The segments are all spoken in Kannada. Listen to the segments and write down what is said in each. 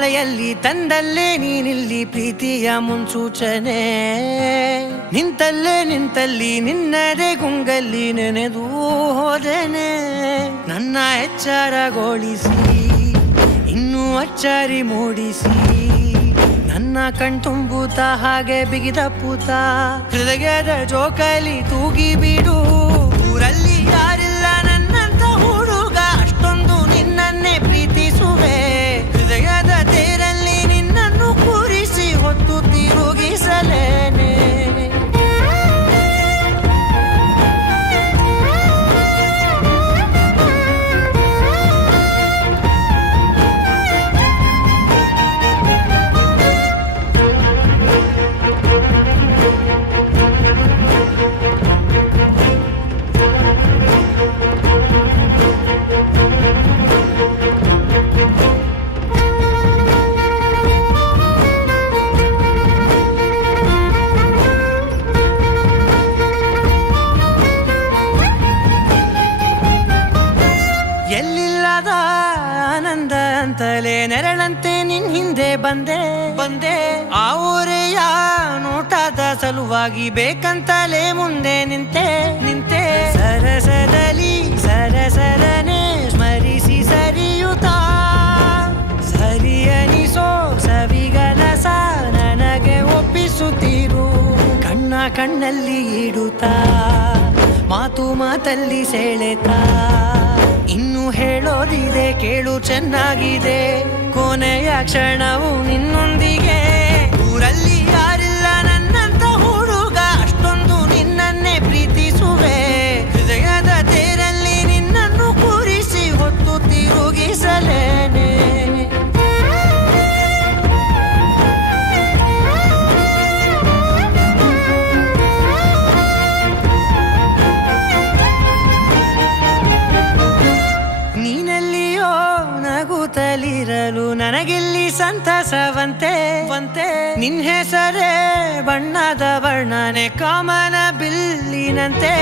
ಮಳೆಯಲ್ಲಿ ತಂದಲ್ಲೇ ನೀನಿಲ್ಲಿ ಪ್ರೀತಿಯ ಮುನ್ಸೂಚನೆ. ನಿಂತಲ್ಲಿ ನಿನ್ನದೇ ಗುಂಗಲ್ಲಿ ನೆನೆದು ಹೋದೆನೆ. ನನ್ನ ಎಚ್ಚರಗೊಳಿಸಿ ಇನ್ನೂ ಅಚ್ಚರಿ ಮೂಡಿಸಿ ನನ್ನ ಕಣ್ತುಂಬುತ್ತ ಹಾಗೆ ಬಿಗಿದ ಪೂತ. ಹೃದಯದ ಜೋಕಾಲಿ ತೂಗಿ ಬಿಡು, ಊರಲ್ಲಿ ಯಾರಿಲ್ಲ ನನ್ನಂತ ಹುಡುಗ, ಅಷ್ಟೊಂದು ನಿನ್ನನ್ನೇ ಪ್ರೀತಿಸುವೆ. ಹೃದಯದ ತೇರಲ್ಲಿ ನಿನ್ನನ್ನು ಕೂರಿಸಿ ಹೊತ್ತು ತಿರುಗಿಸಲೇನೆ. ಎಲ್ಲಿಲ್ಲದ ಆನಂದ ಅಂತಲೇ ನೆರಳಂತೆ ನಿನ್ ಹಿಂದೆ ಬಂದೆ. ಆ ಊರೆಯ ನೋಟದ ಸಲುವಾಗಿ ಬೇಕಂತಲೇ ಮುಂದೆ ನಿಂತೆ. ಸರಸದಲ್ಲಿ ಸರಸರನೆ ಸ್ಮರಿಸಿ ಸರಿಯುತ್ತಾ ಸರಿಯನಿಸೋ ಸವಿಗಲಸ ನನಗೆ ಒಪ್ಪಿಸುತ್ತೀರು. ಕಣ್ಣಲ್ಲಿ ಇಡುತ್ತಾ ಮಾತಲ್ಲಿ ಸೆಳೆತಾ ಇನ್ನು ಹೇಳೋದಿದೆ ಕೇಳು ಚೆನ್ನಾಗಿದೆ. ಕೊನೆಯ ಕ್ಷಣವು ನಿನ್ನೊಂದಿಗೆ, ಊರಲ್ಲಿ ಯಾರಿಲ್ಲ ನನ್ನಂತ ಹುಡುಗ, ಅಷ್ಟೊಂದು ನಿನ್ನನ್ನೇ ಪ್ರೀತಿಸುವೆ. ಹೃದಯದ ತೇರಲ್ಲಿ ನಿನ್ನನ್ನು ಕೂರಿಸಿ ಹೊತ್ತು ತಿರುಗಿಸಲೇನೆ. ನಗುತ್ತಲಿರಲು ನನಗಿಲ್ಲಿ ಸಂತಸವಂತೆ. ನಿನ್ ಹೆಸರೇ ಬಣ್ಣದ ವರ್ಣನೆ ಕಾಮನ ಬಿಲ್ಲಿನಂತೆ.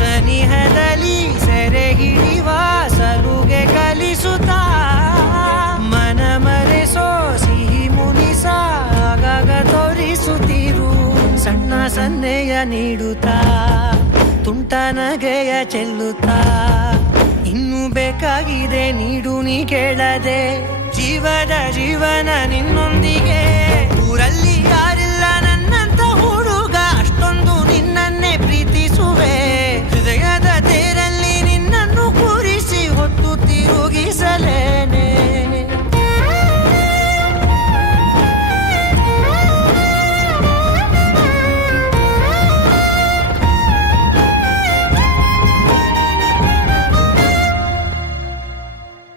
ಸನಿಹದಲ್ಲಿ ಸೆರೆ ಹಿಡಿಯುವ ಸಲುಗೆ ಕಲಿಸುತ್ತಾ ಮನ ಮರೆಸೋ ಸಿಹಿ ಮುನಿಸ ಆಗಾಗ ತೋರಿಸುತ್ತಿರು. ಸಣ್ಣ ಸನ್ನೆಯ ನೀಡುತ್ತಾ ತುಂಟ ನಗೆಯ ಚೆಲ್ಲುತ್ತಾ ಇನ್ನು ಬೇಕಾಗಿದೆ ನೀಡು ನೀ ಕೇಳದೆ. ಜೀವನ ನಿನ್ನೊಂದಿಗೆ